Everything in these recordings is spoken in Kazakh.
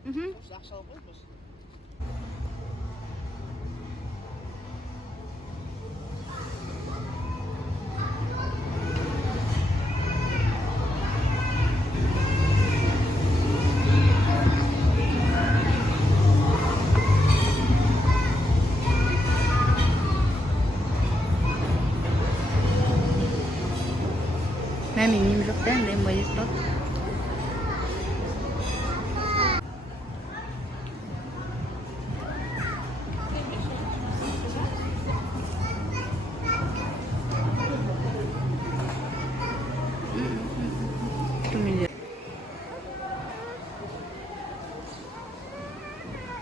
Жақсы алып қой болсын. Менің нем жоқ та, андай майыз бар.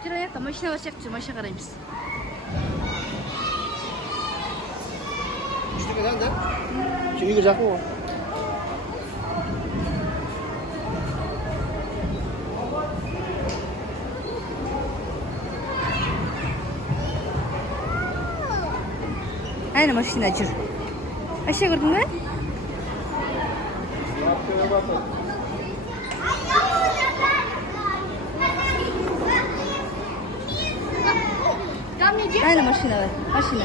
Жүр аяқта машина бар сияқты, машина қараймыз. Үштікеден де? Үйге жақын ғой. Aynen машина жүр. Aşağı gördün mü? Aynen машина var. Машина.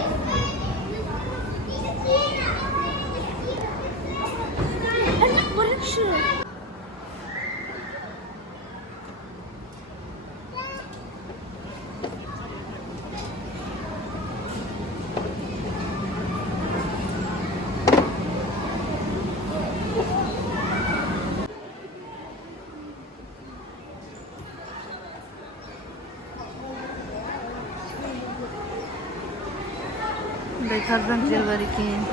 Bunday tarzan güzel var ekan.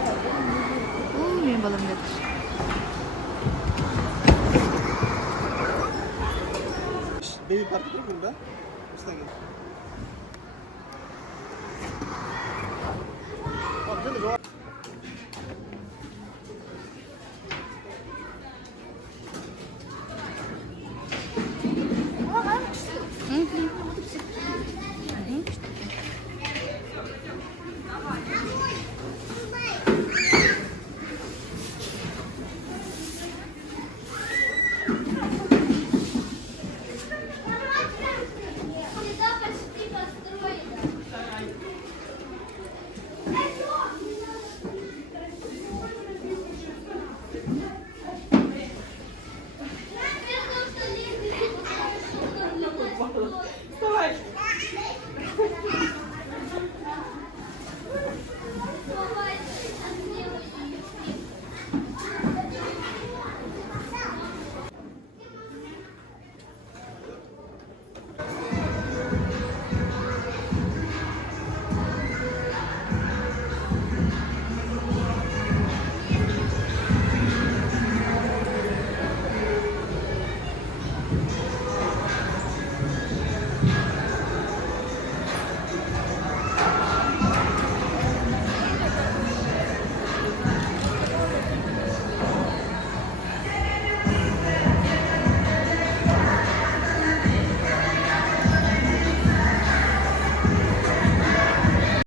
Mening bolam yotdi. Baby park turibmi da? Istagan. Hop,